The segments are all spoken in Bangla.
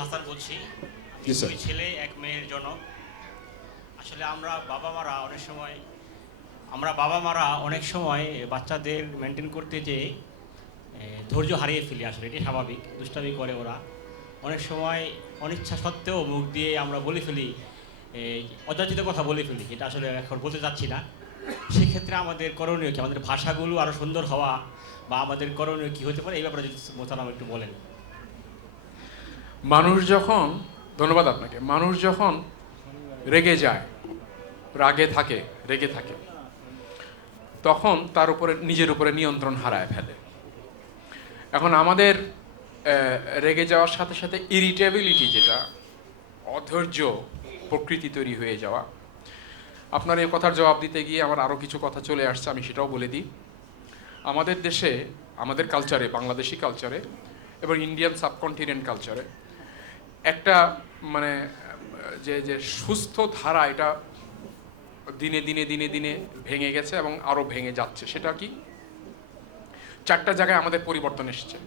হাসান বলছি দুই ছেলে এক মেয়ের জনক। আসলে আমরা বাবা মারা অনেক সময় আমরা বাবা মারা অনেক সময় বাচ্চাদের মেনটেন করতে যে ধৈর্য হারিয়ে ফেলি আসলে এটি স্বাভাবিক দুষ্টামি করে ওরা। অনেক সময় অনিচ্ছা সত্ত্বেও মুখ দিয়ে আমরা বলে ফেলি অযাচিত কথা বলে ফেলি এটা আসলে এখন বলতে চাচ্ছি না। সেক্ষেত্রে আমাদের করণীয় কি? আমাদের ভাষাগুলো আরও সুন্দর হওয়া বা আমাদের করণীয় কি হতে পারে? এই ব্যাপারে যদি মোতারাম একটু বলেন। মানুষ যখন, ধন্যবাদ আপনাকে, মানুষ যখন রেগে যায়, রাগে থাকে, রেগে থাকে, তখন তার উপরে, নিজের উপরে নিয়ন্ত্রণ হারায় ফেলে। এখন আমাদের রেগে যাওয়ার সাথে সাথে ইরিটেবিলিটি যেটা, অধৈর্য প্রকৃতি তৈরি হয়ে যাওয়া। আপনার এই কথার জবাব দিতে গিয়ে আমার আরও কিছু কথা চলে আসছে, আমি সেটাও বলে দিই। আমাদের দেশে, আমাদের কালচারে বাংলাদেশি কালচারে এবং ইন্ডিয়ান সাবকন্টিনেন্ট কালচারে একটা মানে যে যে সুস্থ ধারা এটা দিনে দিনে দিনে দিনে ভেঙে গেছে এবং আরও ভেঙে যাচ্ছে। সেটা কি? চারটা জায়গায় আমাদের পরিবর্তন এসেছে।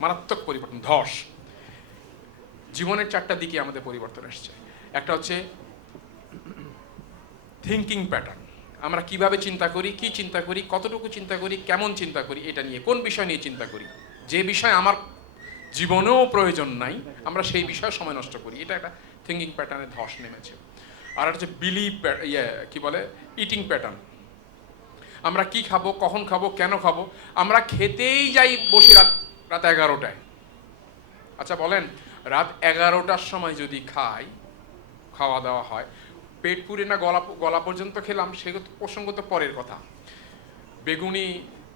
মারাত্মক পরিবর্তন, ধস। জীবনের চারটা দিকে আমাদের পরিবর্তন এসেছে। একটা হচ্ছে থিঙ্কিং প্যাটার্ন আমরা কীভাবে চিন্তা করি, কি চিন্তা করি, কতটুকু চিন্তা করি, কেমন চিন্তা করি, এটা নিয়ে, কোন বিষয় নিয়ে চিন্তা করি? যে বিষয় আমার জীবনেও প্রয়োজন নাই, আমরা সেই বিষয়ে সময় নষ্ট করি। এটা একটা থিঙ্কিং প্যাটার্নে ধস নেমেছে। আর হচ্ছে বিলিভ ইয়ে কী বলে? ইটিং প্যাটার্ন আমরা কি খাব, কখন খাব, কেন খাব? আমরা খেতেই যাই বসে রাত রাত এগারোটায়। আচ্ছা বলেন, রাত এগারোটার সময় যদি খাই, খাওয়া দাওয়া হয়, পেট পুরে না গলা গলা পর্যন্ত খেলাম সে প্রসঙ্গ তো পরের কথা। বেগুনি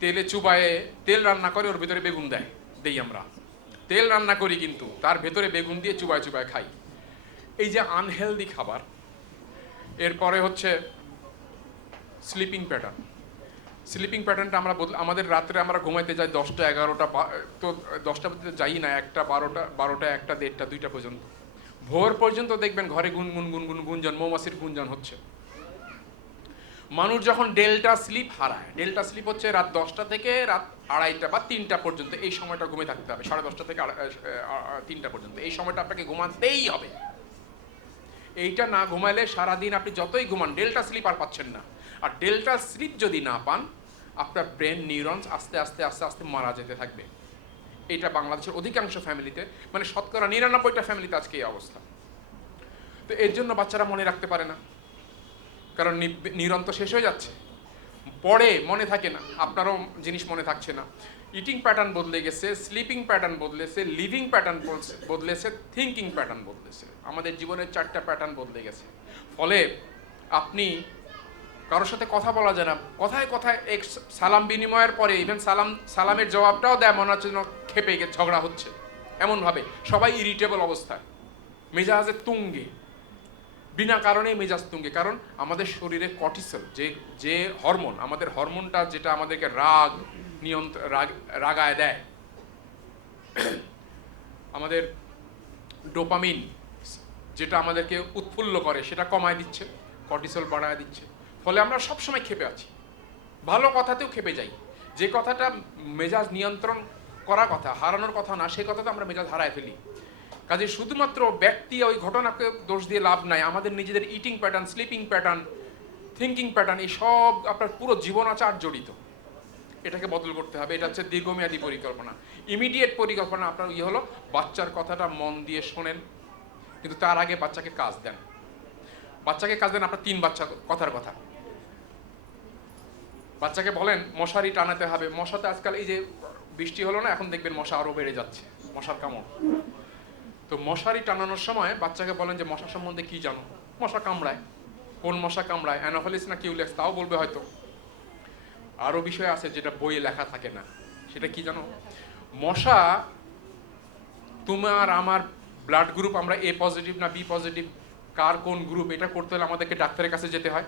তেলে চুবায়ে তেল রান্না করে ওর ভিতরে বেগুন দেয়, দেই আমরা। তেল রান্না করি কিন্তু, তার ভেতরে বেগুন দিয়ে চুবায় চুবায় খাই। এই যে আনহেলদি খাবার, এরপরে হচ্ছে স্লিপিং প্যাটার্ন স্লিপিং প্যাটার্নটা আমরা আমাদের রাত্রে আমরা ঘুমাইতে যাই দশটা এগারোটা তো দশটা পর্যন্ত যাই না, একটা বারোটা বারোটা, একটা দেড়টা, দুইটা পর্যন্ত। ভোর পর্যন্ত দেখবেন ঘরে গুনগুন গুনগুন গুঞ্জন মৌমাছির গুঞ্জন হচ্ছে। মানুষ যখন ডেল্টা স্লিপ হারায়, ডেল্টা স্লিপ হচ্ছে রাত দশটা থেকে রাত আড়াইটা বা তিনটা পর্যন্ত, এই সময়টা ঘুমে থাকতে হবে, সাড়ে দশটা থেকে তিনটা পর্যন্ত, এই সময়টা আপনাকে ঘুমাতেই হবে। এইটা না ঘুমাইলে সারাদিন আপনি যতই ঘুমান, ডেল্টা স্লিপ আর পাচ্ছেন না। আর ডেল্টা স্লিপ যদি না পান, আপনার ব্রেন নিউরনস আস্তে আস্তে আস্তে আস্তে মারা যেতে থাকবে। এটা বাংলাদেশের অধিকাংশ ফ্যামিলিতে মানে শতকরা নিরানব্বইটা ফ্যামিলিতে আজকে এই অবস্থা। তো এর জন্য বাচ্চারা মনে রাখতে পারে না। কারণ নিরন্ত শেষ হয়ে যাচ্ছে। পরে মনে থাকে না, আপনারও জিনিস মনে থাকছে না। ইটিং প্যাটার্ন বদলে গেছে স্লিপিং প্যাটার্ন বদলেছে লিভিং প্যাটার্ন বদলেছে থিঙ্কিং প্যাটার্ন বদলেছে। আমাদের জীবনের চারটা প্যাটার্ন বদলে গেছে। ফলে আপনি কারোর সাথে কথা বলা যায় না। কথায় কথায় এক সালাম বিনিময়ের পরে ইভেন সালাম, সালামের জবাবটাও দেয়, মনে হচ্ছে খেপে গিয়ে ঝগড়া হচ্ছে। এমনভাবে সবাই ইরিটেবল অবস্থায়। মেজাজের তুঙ্গে। বিনা কারণে মেজাজ তুঙ্গে, কারণ আমাদের শরীরে কর্টিসল যে যে হরমোন আমাদের হরমোনটা যেটা আমাদেরকে রাগ নিয়ন্ত্রণ রাগ, রাগায় দেয়। আমাদের ডোপামিন যেটা আমাদেরকে উৎফুল্ল করে, সেটা কমায় দিচ্ছে কর্টিসল বাড়ায় দিচ্ছে। ফলে আমরা সবসময় খেপে আছি। ভালো কথাতেও ক্ষেপে যাই। যে কথাটা মেজাজ নিয়ন্ত্রণ করা কথা, হারানোর কথা না, সেই কথাতে আমরা মেজাজ হারায় ফেলি। কাজে শুধুমাত্র ব্যক্তি ওই ঘটনাকে দোষ দিয়ে লাভ নাই, আমাদের নিজেদের eating pattern sleeping pattern thinking pattern এই সব আপনার পুরো জীবন জীবনাচার জড়িত। এটাকে বদল করতে হবে, এটা হচ্ছে দীর্ঘমেয়াদী পরিকল্পনা। ইমিডিয়েট পরিকল্পনা আপনার ইয়ে হলো, বাচ্চার কথাটা মন দিয়ে শোনেন, কিন্তু তার আগে বাচ্চাকে কাজ দেন। বাচ্চাকে কাজ দেন আপনার তিন বাচ্চা কথার কথা। বাচ্চাকে বলেন, মশারি টানাতে হবে, মশাতে আজকাল এই যে বৃষ্টি হলো না, এখন দেখবেন মশা আরও বেড়ে যাচ্ছে, মশার কামড়। তো মশারি টানানোর সময় বাচ্চাকে বলেন যে, মশা সম্বন্ধে কি জানো? মশা কামড়ায়। কোন মশা কামড়ায়? অ্যানোফালিস না কিউলেক্স? তাও বলবে হয়তো। আরও বিষয় আছে যেটা বইয়ে লেখা থাকে না। সেটা কি জানো? মশা, তোমার আমার ব্লাড গ্রুপ আমরা এ পজিটিভ না বি পজিটিভ কার কোন গ্রুপ এটা করতে হলে আমাদেরকে ডাক্তারের কাছে যেতে হয়।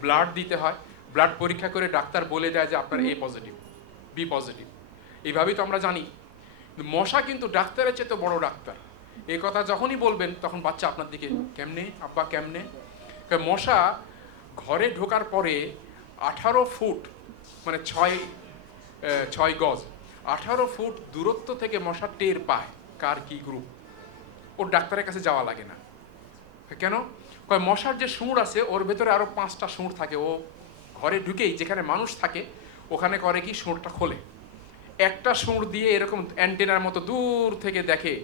ব্লাড দিতে হয়। ব্লাড পরীক্ষা করে ডাক্তার বলে দেয় যে, আপনার এ পজিটিভ বি পজিটিভ এইভাবেই তো আমরা জানি। মশা কিন্তু ডাক্তারের চেয়ে তো বড় ডাক্তার। এই কথা যখনই বলবেন, তখন বাচ্চা আপনার দিকে কেমনে, আব্বা কেমনে? মশা ঘরে ঢোকার পরে আঠারো ফুট মানে ছয় ছয় গজ, আঠারো ফুট দূরত্ব থেকে মশা টের পায় কার কি গ্রুপ। ওর ডাক্তারের কাছে যাওয়া লাগে না। কেন? কয় মশার যে সুঁড় আছে, ওর ভেতরে আরও পাঁচটা সুঁড় থাকে। ও ঘরে ঢুকেই যেখানে মানুষ থাকে, ওখানে করে কি সুঁড়টা খোলে। একটা সুঁড় দিয়ে এরকম অ্যান্টেনার মতো দূর থেকে দেখে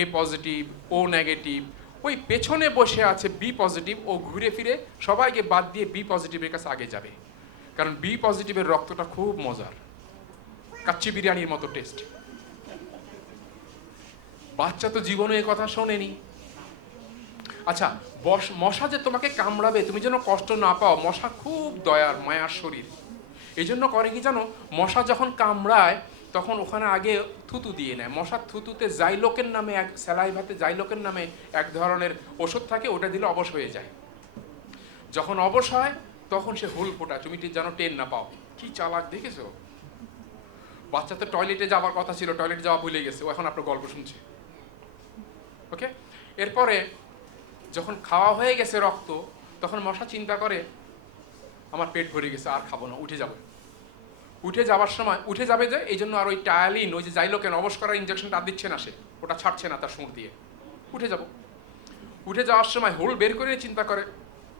এ পজিটিভ ও নেগেটিভ ওই পেছনে বসে আছে বি পজিটিভ ও ঘুরে ফিরে সবাইকে বাদ দিয়ে বি পজিটিভের কাছে আগে যাবে। কারণ বি পজিটিভের রক্তটা খুব মজার। কাচ্চি বিরিয়ানির মতো টেস্ট বাচ্চা তো জীবনে এ কথা শোনেনি। আচ্ছা বস, মশা যে তোমাকে কামড়াবে, তুমি যেন কষ্ট না পাও, মশা খুব দয়ার, মায়ার শরীর। এই জন্য করে কি জানো, মশা যখন কামড়ায় তখন ওখানে আগে থুতু দিয়ে নেয়। মশার থুতুতে জাইলোকের নামে এক স্যালাইভাতে জাইলোকের নামে এক ধরনের ওষুধ থাকে, ওটা দিলে অবশ হয়ে যায়। যখন অবশ হয়, তখন সে হুল ফোটা তুমি যেন টেন না পাও। কি চালাক, দেখেছ? বাচ্চা তো টয়লেটে যাওয়ার কথা ছিল, টয়লেটে যাওয়া ভুলে গেছে। ও এখন আপনার গল্প শুনছে। ওকে? এরপরে যখন খাওয়া হয়ে গেছে রক্ত, তখন মশা চিন্তা করে, আমার পেট ভরে গেছে, আর খাব না, উঠে যাবে। উঠে যাওয়ার সময়, উঠে যাবে যে এই জন্য আর ওই টায়ালিন ওই যে জাইলোকেন অবশ করার ইঞ্জেকশনটা দিচ্ছে না সে। ওটা ছাড়ছে না তার সুর দিয়ে। উঠে যাব। উঠে যাওয়ার সময় হোল বের করে চিন্তা করে,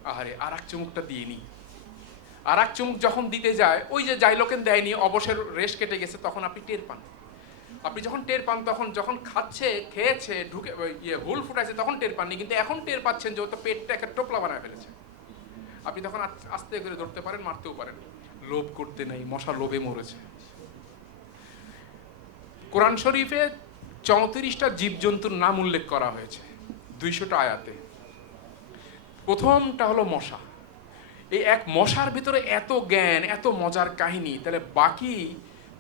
আহারে, আর এক চুমুকটা দিয়ে নিই আর এক চুমুক যখন দিতে যায়, ওই যে জাইলোকেন দেয়নি অবসর রেশ কেটে গেছে, তখন আপনি টের পান। আপনি যখন টের পান, তখন যখন খাচ্ছে, খেয়েছে, ঢুকে ইয়ে হুল ফুটাইছে, তখন টের পাননি। কিন্তু এখন টের পাচ্ছেন যে ও তো পেটটা একটা টোপলা বানায় ফেলেছে। আপনি তখন আস- আস্তে করে ধরতে পারেন, মারতেও পারেন। লোভ করতে নাই, মশা লোভে মরেছে। কোরআন শরীফে চৌত্রিশটা জীবজন্তুর নাম উল্লেখ করা হয়েছে, দুইশোটা আয়াতে। প্রথমটা হলো মশা। এই এক মশার ভিতরে এত জ্ঞান, এত মজার কাহিনী, তাহলে বাকি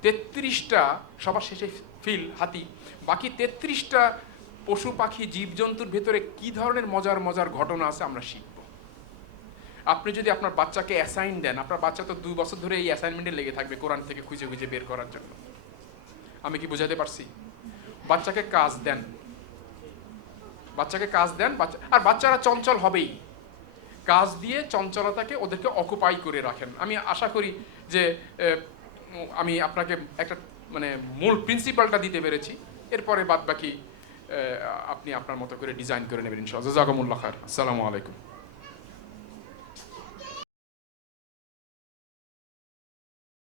তেত্রিশটা, সবার শেষে ফিল, হাতি, বাকি তেত্রিশটা পশু পাখি, জীবজন্তুর ভেতরে কি ধরনের মজার মজার ঘটনা আছে আমরা শিখব। আপনি যদি আপনার বাচ্চাকে অ্যাসাইন দেন, আপনার বাচ্চা তো দুই বছর ধরে এই অ্যাসাইনমেন্টে লেগে থাকবে কোরআন থেকে খুঁজে খুঁজে বের করার জন্য। আমি কি বোঝাতে পারছি? বাচ্চাকে কাজ দেন। বাচ্চাকে কাজ দেন, বাচ্চা আর বাচ্চারা চঞ্চল হবেই। কাজ দিয়ে চঞ্চলতাকে ওদেরকে অকুপাই করে রাখেন। আমি আশা করি যে আমি আপনাকে একটা মানে মূল প্রিন্সিপালটা দিতে পেরেছি। এরপরে বাদ বাকি আপনি আপনার মতো করে ডিজাইন করে নেবেন ইনশাআল্লাহ। জাজাকুমুল্লাহ খার আসসালামু আলাইকুম।